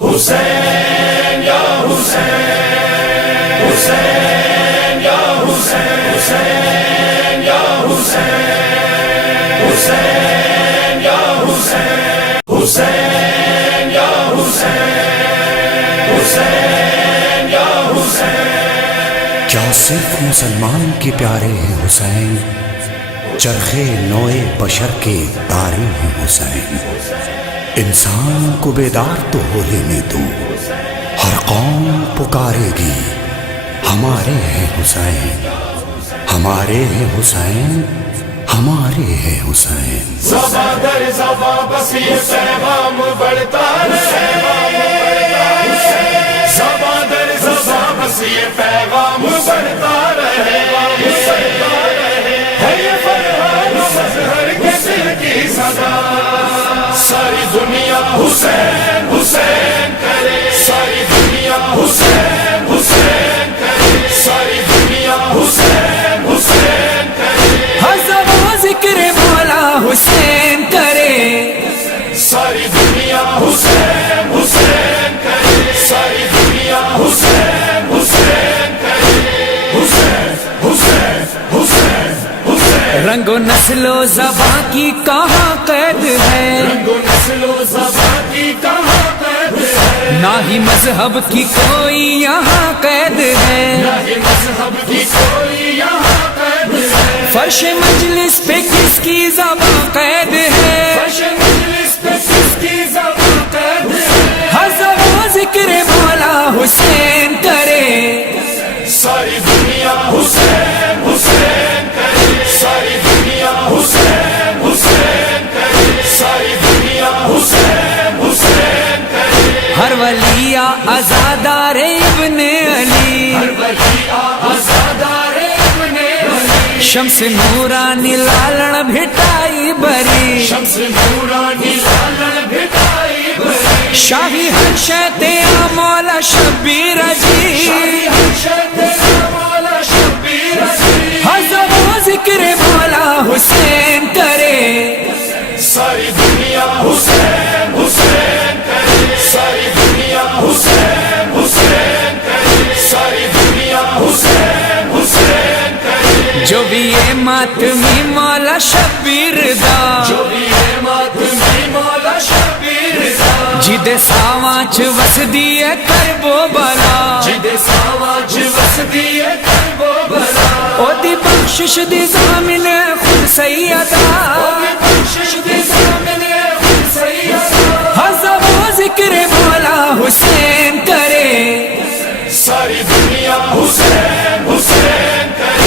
حسین یا حسین، حسین یا حسین، حسین یا حسین، حسین یا حسین، حسین یا حسین، حسین یا حسین۔ کیا صرف مسلمان کے پیارے ہیں حسین؟ چرخے نوئے بشر کے تارے ہیں حسین۔ انسان کو بیدار تو ہو لینے دو، ہر قوم پکارے گی ہمارے ہیں حسین، ہمارے ہیں حسین، ہمارے ہیں حسین۔ زباں در زباں بس یہ پیغام بڑھتا رہے، زباں در زباں بس یہ پیغام بڑھتا رہے، ہے یہ فرمان مظہر کے دل کی صدا۔ ساری دنیا حسین حسین کرے، ساری دنیا حسین حسین کرے، ساری دنیا حسین حسین کرے، ہر زباں ذکر مولا حسین کرے، ساری دنیا حسین حسین کرے، ساری دنیا حسین حسین کرے، حسین حسین حسین حسین۔ رنگ و نسل و زباں کی کہاں قید ہے، رنگ و نسل و زباں کی کہاں قید ہے، نہ ہی مذہب کی کوئی یہاں قید ہے، نہ ہی مذہب کی کوئی یہاں قید ہے، فرش مجلس پہ کس کی زباں قید ہے، فرش مجلس پہ کس کی زباں قید ہے، ہر زباں ذکر مولا حسین کرے، ساری دنیا حسین حسین کرے، ساری دنیا حسین حسین کرے، ساری دنیا حسین حسین کرے، ہر ولی عزادار ابن علی، ہر ولی آزادار ابن علی، شمس نورانی لالن بھٹائی بری، شمس نورانی لالن بھٹائی بری، شاہی حرشت مولا شبیر جی، مولا شبیر علی، ہر زباں ذکر مولا حسین کرے، ساری دنیا حسین حسین کرے، ساری دنیا حسین حسین کرے، ساری دنیا حسین حسین کرے، جو بھی یہ ماتمی مولا شبیر دا، جو بھی ہے ماتمی مولا شبیر دا، جد ساواچ وس دیے کربو بلا، جد ساواج وسدی کرب و بلا، او دی بخشش دی زامن خود سیدہ، بخشش دی زامن خود سیدہ، ہر زباں ذکر مولا حسین کرے، ساری دنیا حسین حسین کرے،